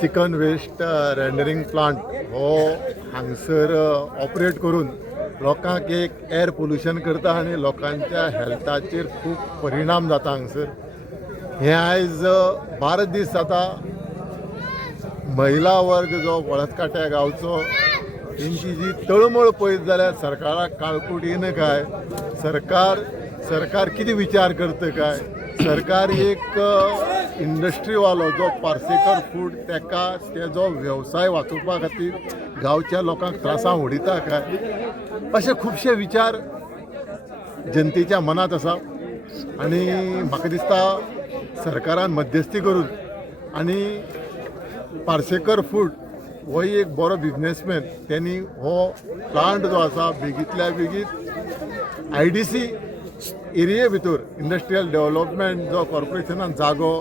Chicken waste rendering plant हो हांगसर operate करून लोकांक एक एअर पोल्युशन करता आणि लोकांच्या हेल्थाचेर खूब परिणाम जाता हांगसर. हे आयज 12 दीस जाता महिला वर्ग जो वळखकाट्या गांवचो तेंची जी तळमळ पळयत जाल्यार सरकाराक काळकूट येना काय, सरकार कितें विचार करता काय, सरकार एक इंडस्ट्रीवालो जो पार्सेकर फूड तेका तेजो वेवसाय वाचोवपा खातीर गांवच्या लोकांक त्रासां उडयता काय, अशे खुबशे विचार जनतेच्या मनात आसा. आनी म्हाका दिसता सरकारान मध्यस्थी करून आनी पार्सेकर फूड हो एक बरो बिझनेसमॅन त्यांनी हो प्लांट जो आसा बेगींतल्या बेगीन IDC एरिये भितर इंडस्ट्रियल डेव्हलपमेंट जो कॉर्पोरेशनान जागो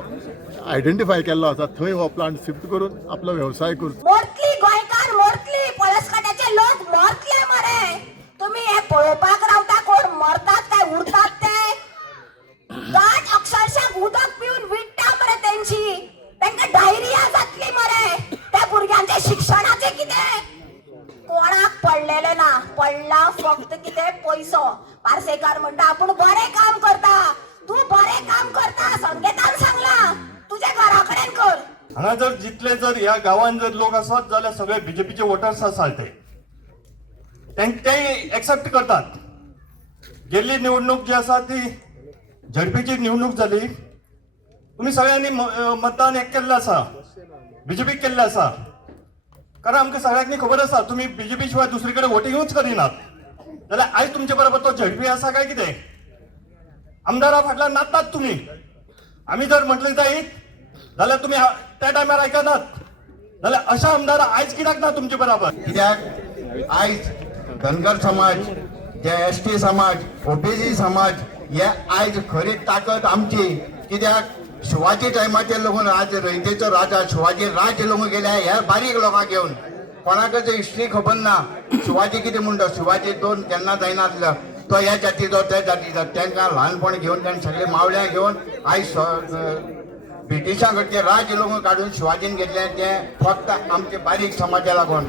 आयडेंटिफाय केल्लो आसा थंय हो प्लांट शिफ्ट करून आपलो व्यवसाय करचो. मोरतली गोंयकार मोरतली पळसकाट्याचे लोक मोरतले मरे. तुम्ही हे पळोवपाक रावता कोण मरतात काय उरतात ते. गाठ अक्षरशः उदक पिऊन विट्टा मरे त्यांची. त्यांना डायरिया जातली मरे. त्या भुरग्यांचे शिक्षणाचे कितें. कोणाक पडलेले ना, पडला फक्त कितें पैसो. पार्सेकार म्हणटा आपण बरे काम करता, तू बरे काम करता संकेतान सांगला तुझ्या घराकडेन कर. हांगा जर जितले जर ह्या गांवांत जर लोक आसत जाल्यार सगळे बीजेपीचे वोटर्स आसात ते एक्सेप्ट करतात. गेल्ली निवडणूक जी आसा ती झडपीची निवडणूक जाली. तुम्ही सगळ्यांनी मतदान एक केल्लें आसा, बीजेपीक केल्लें आसा. कारण आमकां सगळ्यांनी खबर आसा तुम्ही बीजेपी शिवाय दुसरी कडेन वोटिंगूच करिनात. जाल्यार आयज तुमचे बरोबर तो झडपी आसा काय कितें. आमदारा फाटल्यान नाचतात तुम्ही. आमी जर म्हटलें जायत जाल्यार तुम्ही त्या टायमार आयकनात. जाल्यार अशा आमदार आयज कित्याक ना तुमचे बरोबर. कित्याक आयज धनगर समाज, जे ST समाज, OBC समाज हे आयज खरी ताकद आमची. कित्याक शिवाजी टायमाचेर लागून आज रयतेचो राजा शिवाजी राज लागून गेल्या ह्या बारीक लोकांक घेवन. कोणाकच हिस्ट्री खबर ना. शिवाजी कितें म्हणटा, शिवाजी दोन केन्ना जायनासलो. तो ह्या जातीचो त्या जातीचो तांकां ल्हानपण घेवन तांणी सगळे मावळ्या घेवन आयज ब्रिटिशां कडचे राज लागून काडून शिवाजीन घेतलें तें फक्त आमचे बारीक समाजा लागून.